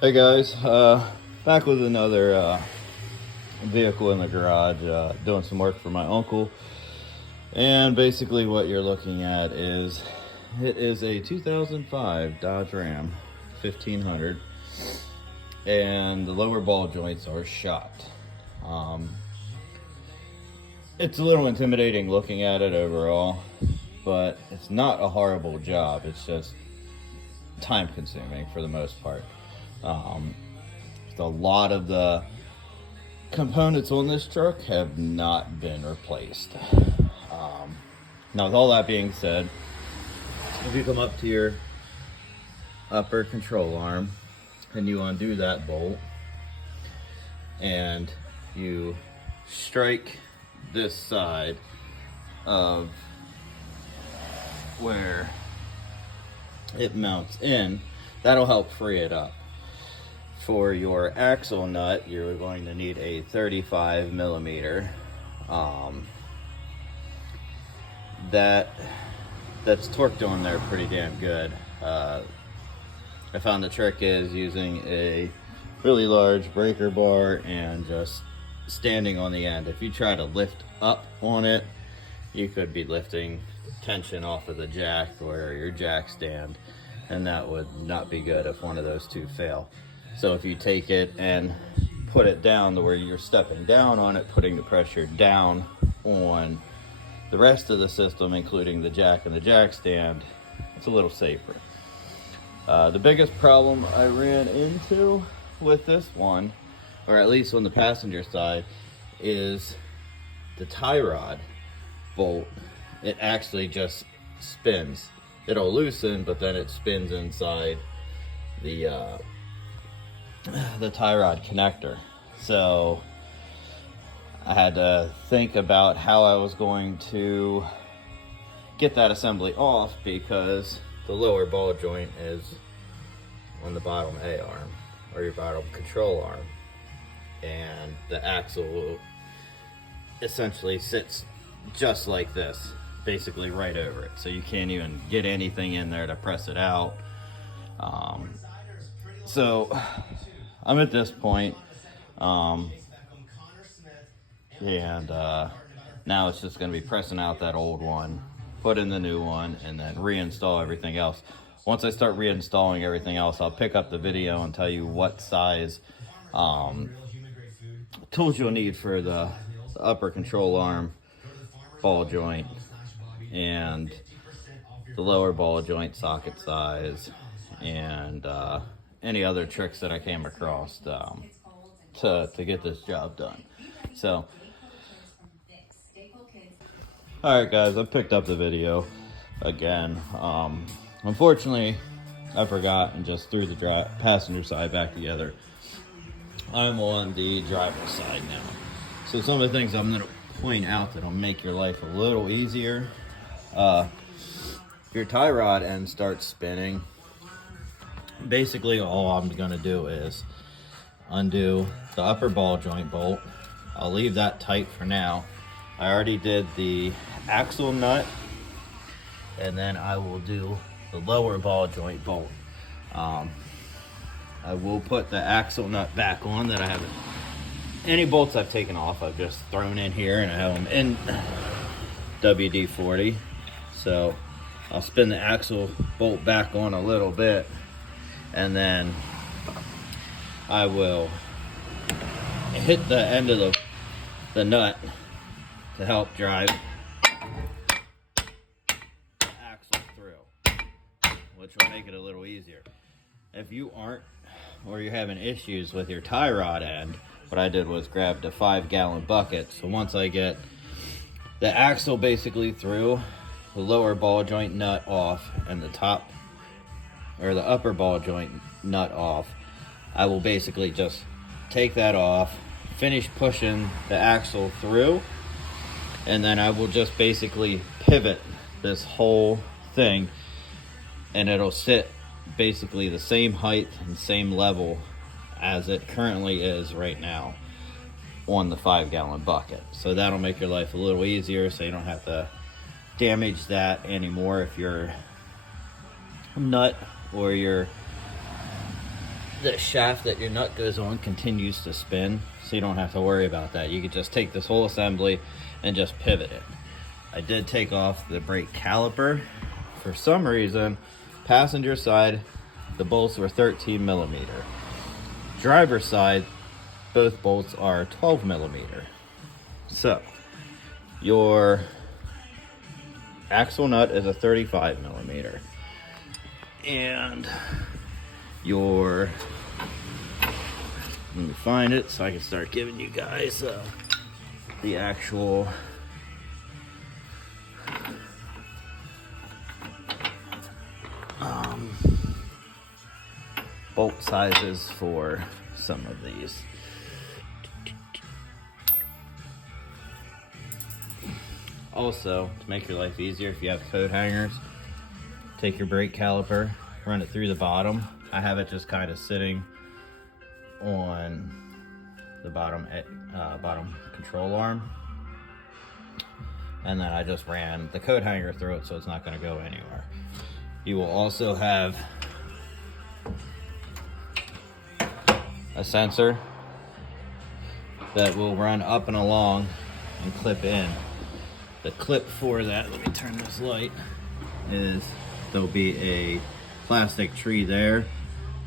Hey guys, back with another vehicle in the garage, doing some work for my uncle. And basically what you're looking at is, it is a 2005 Dodge Ram 1500, and the lower ball joints are shot. It's a little intimidating looking at it overall, but it's not a horrible job. It's just time consuming for the most part. A lot of the components on this truck have not been replaced. Now with all that being said, if you come up to your upper control arm and you undo that bolt and you strike this side of where it mounts in, that'll help free it up. For your axle nut, you're going to need a 35 millimeter. That's torqued on there pretty damn good. I found the trick is using a really large breaker bar and just standing on the end. If you try to lift up on it, you could be lifting tension off of the jack or your jack stand, and that would not be good if one of those two fail. So if you take it and put it down to where you're stepping down on it, putting the pressure down on the rest of the system, including the jack and the jack stand, it's a little safer. The biggest problem I ran into with this one, or at least on the passenger side, is the tie rod bolt. It actually just spins. It'll loosen, but then it spins inside the tie rod connector. So I had to think about how I was going to get that assembly off, because the lower ball joint is on the bottom A arm, or your bottom control arm, and the axle essentially sits just like this, basically right over it, so you can't even get anything in there to press it out. So I'm at this point, and now it's just going to be pressing out that old one, put in the new one, and then reinstall everything else. Once I start reinstalling everything else, I'll pick up the video and tell you what size tools you'll need for the upper control arm ball joint and the lower ball joint socket size, and any other tricks that I came across to get this job done. So, alright guys, I picked up the video again. Unfortunately, I forgot and just threw the passenger side back together. I'm on the driver's side now. So some of the things I'm going to point out that'll make your life a little easier. Your tie rod end starts spinning. Basically all I'm going to do is undo the upper ball joint bolt. I'll leave that tight for now. I already did the axle nut, and then I will do the lower ball joint bolt. I will put the axle nut back on that I haven't. Any bolts I've taken off, I've just thrown in here, and I have them in WD-40. So I'll spin the axle bolt back on a little bit, and then I will hit the end of the nut to help drive the axle through, which will make it a little easier. If you aren't, or you're having issues with your tie rod end, what I did was grab the 5-gallon bucket. So once I get the axle basically through, the lower ball joint nut off, and the top, or the upper ball joint nut off, I will basically just take that off, finish pushing the axle through, and then I will just basically pivot this whole thing, and it'll sit basically the same height and same level as it currently is right now on the 5-gallon bucket. So that'll make your life a little easier, so you don't have to damage that anymore if your nut or your the shaft that your nut goes on continues to spin, so you don't have to worry about that. You could just take this whole assembly and just pivot it. I did take off the brake caliper. For some reason, passenger side, the bolts were 13 millimeter. Driver side, both bolts are 12 millimeter. So your axle nut is a 35 millimeter. And your, let me find it so I can start giving you guys the actual bolt sizes for some of these. Also, to make your life easier, if you have coat hangers, take your brake caliper, run it through the bottom. I have it just kind of sitting on the bottom control arm, and then I just ran the coat hanger through it, so it's not going to go anywhere. You will also have a sensor that will run up and along and clip in. The clip for that, let me turn this light, is there'll be a plastic tree there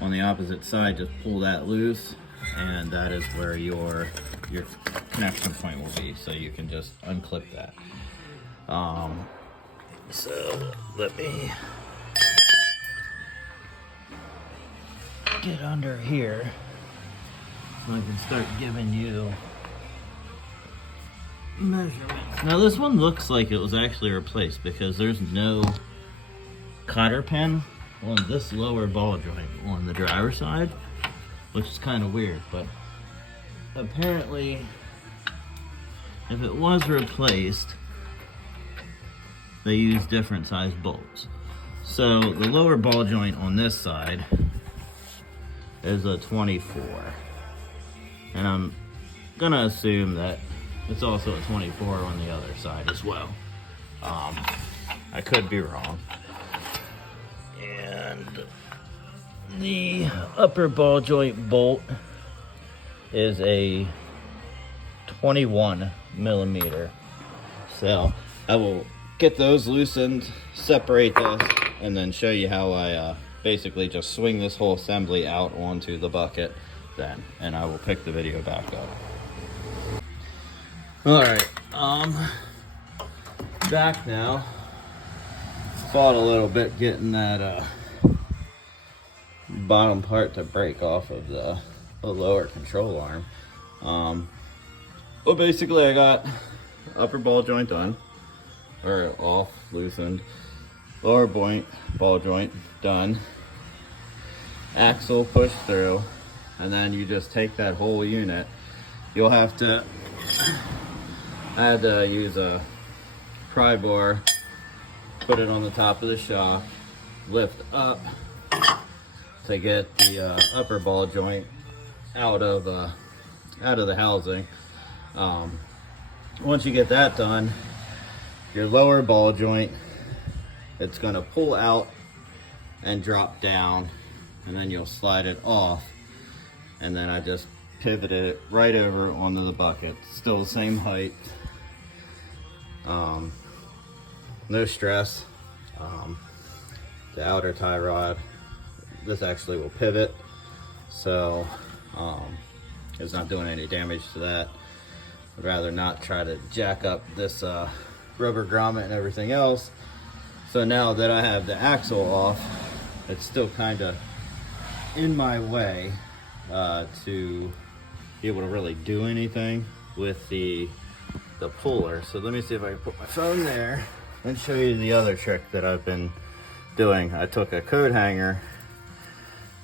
on the opposite side. Just pull that loose, and that is where your connection point will be, so you can just unclip that. So let me get under here so I can start giving you measurements. Now this one looks like it was actually replaced because there's no cotter pin on this lower ball joint on the driver's side, which is kind of weird, but apparently if it was replaced, they use different size bolts. So the lower ball joint on this side is a 24, and I'm gonna assume that it's also a 24 on the other side as well. I could be wrong. And the upper ball joint bolt is a 21 millimeter. So I will get those loosened, separate this, and then show you how I basically just swing this whole assembly out onto the bucket then, and I will pick the video back up. Alright, back now. Fought a little bit getting that bottom part to break off of the lower control arm. Well, basically I got upper ball joint done, or off, loosened, lower ball joint done, axle pushed through, and then you just take that whole unit. You'll have to, I had to use a pry bar, put it on the top of the shock, lift up to get the upper ball joint out of the housing. Once you get that done, your lower ball joint, it's going to pull out and drop down, and then you'll slide it off, and then I just pivoted it right over onto the bucket. Still the same height. No stress. The outer tie rod, this actually will pivot, so it's not doing any damage to that. I'd rather not try to jack up this rubber grommet and everything else. So now that I have the axle off, it's still kind of in my way to be able to really do anything with the puller. So let me see if I can put my phone there and show you the other trick that I've been doing. I took a coat hanger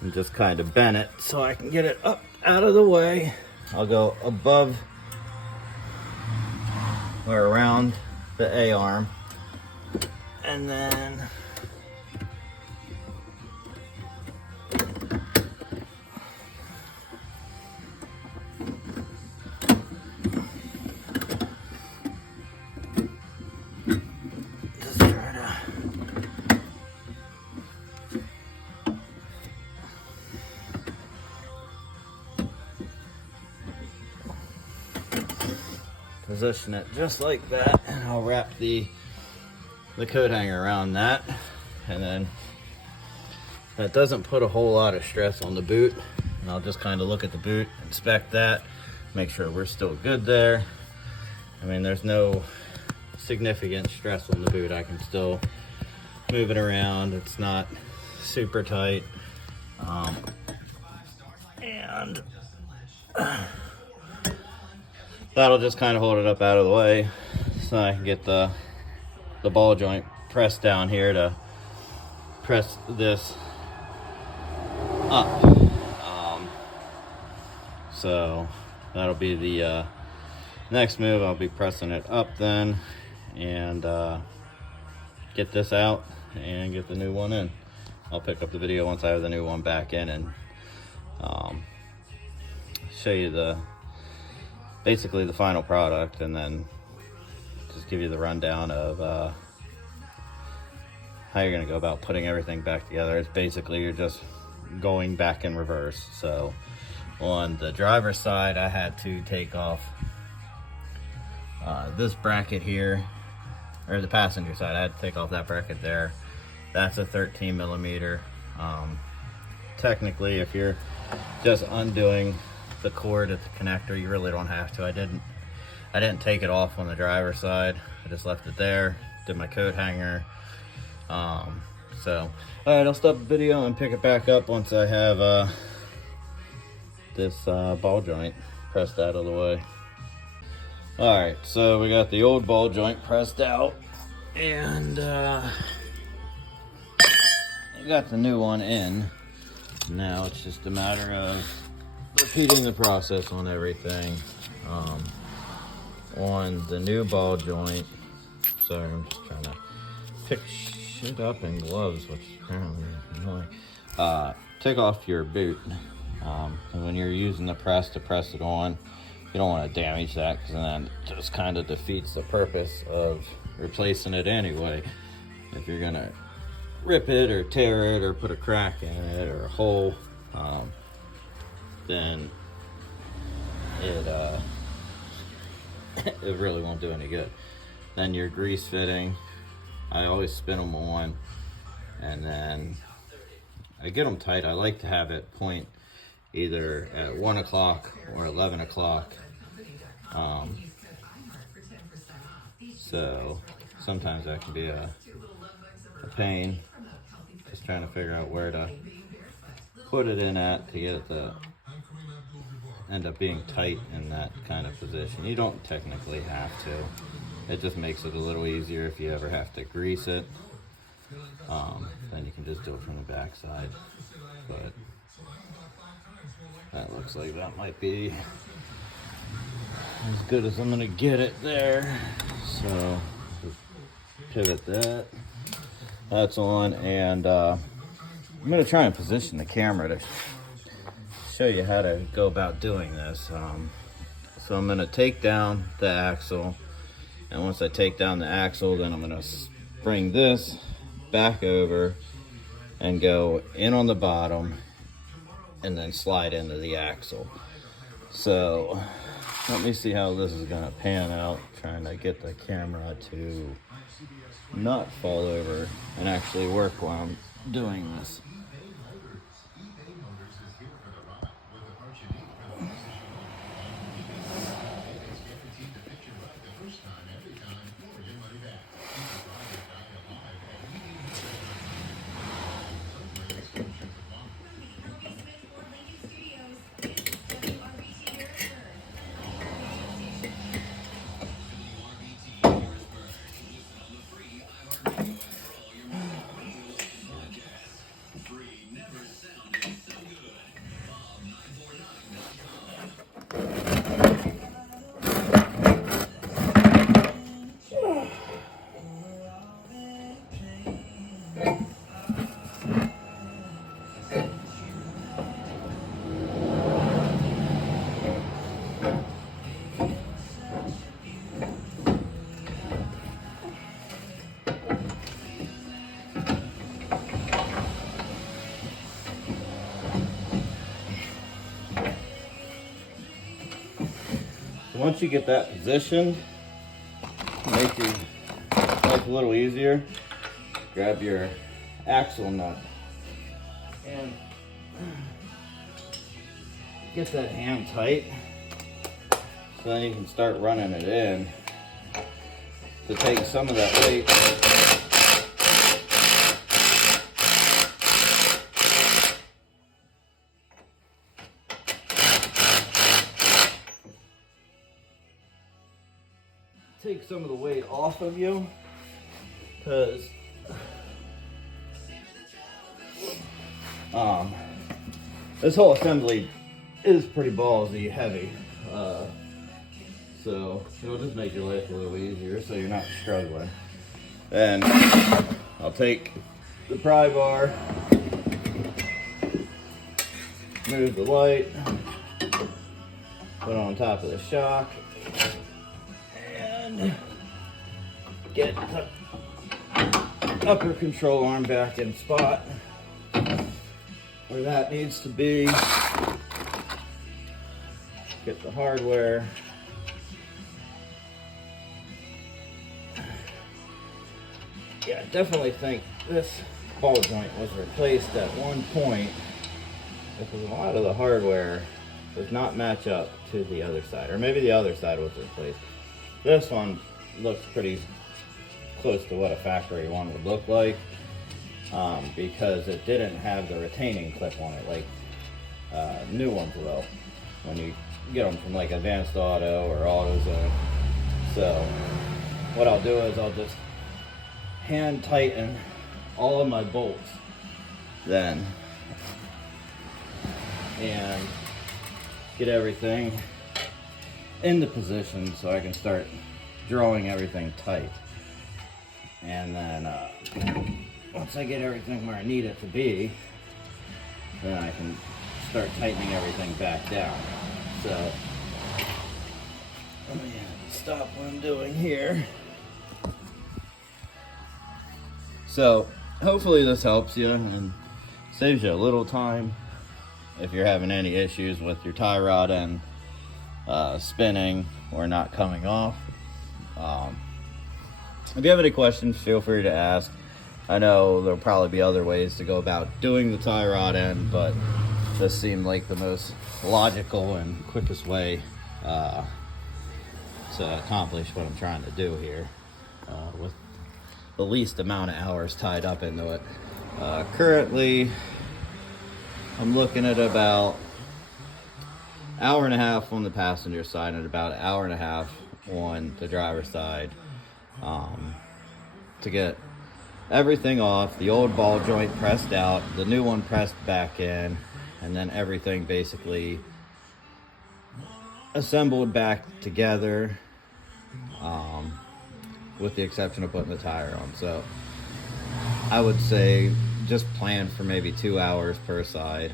and just kind of bent it so I can get it up out of the way. I'll go above or around the A-arm, and then just try to position it just like that, and I'll wrap the coat hanger around that, and then that doesn't put a whole lot of stress on the boot. And I'll just kind of look at the boot, inspect that, make sure we're still good there. I mean, there's no significant stress on the boot. I can still move it around. It's not super tight. And that'll just kind of hold it up out of the way so I can get the ball joint pressed down here to press this up. So that'll be the next move. I'll be pressing it up then, and get this out and get the new one in. I'll pick up the video once I have the new one back in, and show you basically the final product, and then just give you the rundown of how you're going to go about putting everything back together. It's basically you're just going back in reverse. So on the driver's side, I had to take off this bracket here, or the passenger side, I had to take off that bracket there. That's a 13 millimeter. Technically, if you're just undoing the cord at the connector, you really don't have to. I didn't take it off on the driver's side. I just left it there, did my coat hanger. So, all right, I'll stop the video and pick it back up once I have this ball joint pressed out of the way. All right, so we got the old ball joint pressed out, and we got the new one in. Now it's just a matter of repeating the process on everything. On the new ball joint, sorry, I'm just trying to pick shit up in gloves, which apparently is annoying. Take off your boot, and when you're using the press to press it on, you don't want to damage that, because then it just kind of defeats the purpose of replacing it anyway. If you're gonna rip it or tear it or put a crack in it or a hole, then it really won't do any good. Then your grease fitting, I always spin them on, and then I get them tight. I like to have it point either at 1 o'clock or 11 o'clock. So sometimes that can be a pain, just trying to figure out where to put it in at to get it to end up being tight in that kind of position. You don't technically have to. It just makes it a little easier if you ever have to grease it. Then you can just do it from the back side. But that looks like that might be as good as I'm gonna get it there. So just pivot that's on, and I'm gonna try and position the camera to show you how to go about doing this. So I'm gonna take down the axle, and once I take down the axle, then I'm gonna bring this back over and go in on the bottom and then slide into the axle. So let me see how this is gonna pan out, trying to get the camera to not fall over and actually work while I'm doing this. So once you get that positioned, make your life a little easier. Grab your axle nut and get that hand tight, so then you can start running it in to take some of that weight off of you, because this whole assembly is pretty ballsy heavy, so it'll just make your life a little easier so you're not struggling. And I'll take the pry bar, move the light, put it on top of the shock, and get the upper control arm back in spot where that needs to be. Get the hardware. Yeah, I definitely think this ball joint was replaced at one point, because a lot of the hardware does not match up to the other side, or maybe the other side was replaced. This one looks pretty close to what a factory one would look like, because it didn't have the retaining clip on it like new ones will when you get them from like Advanced Auto or AutoZone. So what I'll do is I'll just hand tighten all of my bolts then and get everything into position so I can start drawing everything tight. And then once I get everything where I need it to be, then I can start tightening everything back down. So let me stop what I'm doing here. So hopefully this helps you and saves you a little time if you're having any issues with your tie rod end spinning or not coming off. If you have any questions, feel free to ask. I know there'll probably be other ways to go about doing the tie rod end, but this seemed like the most logical and quickest way to accomplish what I'm trying to do here with the least amount of hours tied up into it. Currently, I'm looking at about hour and a half on the passenger side and about an hour and a half on the driver's side to get everything off, the old ball joint pressed out, the new one pressed back in, and then everything basically assembled back together, with the exception of putting the tire on. So I would say just plan for maybe 2 hours per side.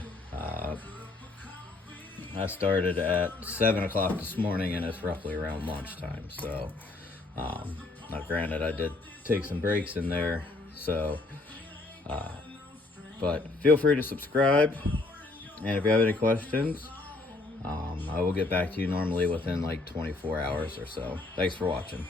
I started at 7 o'clock this morning and it's roughly around lunchtime. So now granted, I did take some breaks in there, so but feel free to subscribe, and if you have any questions, I will get back to you normally within like 24 hours or so. Thanks for watching.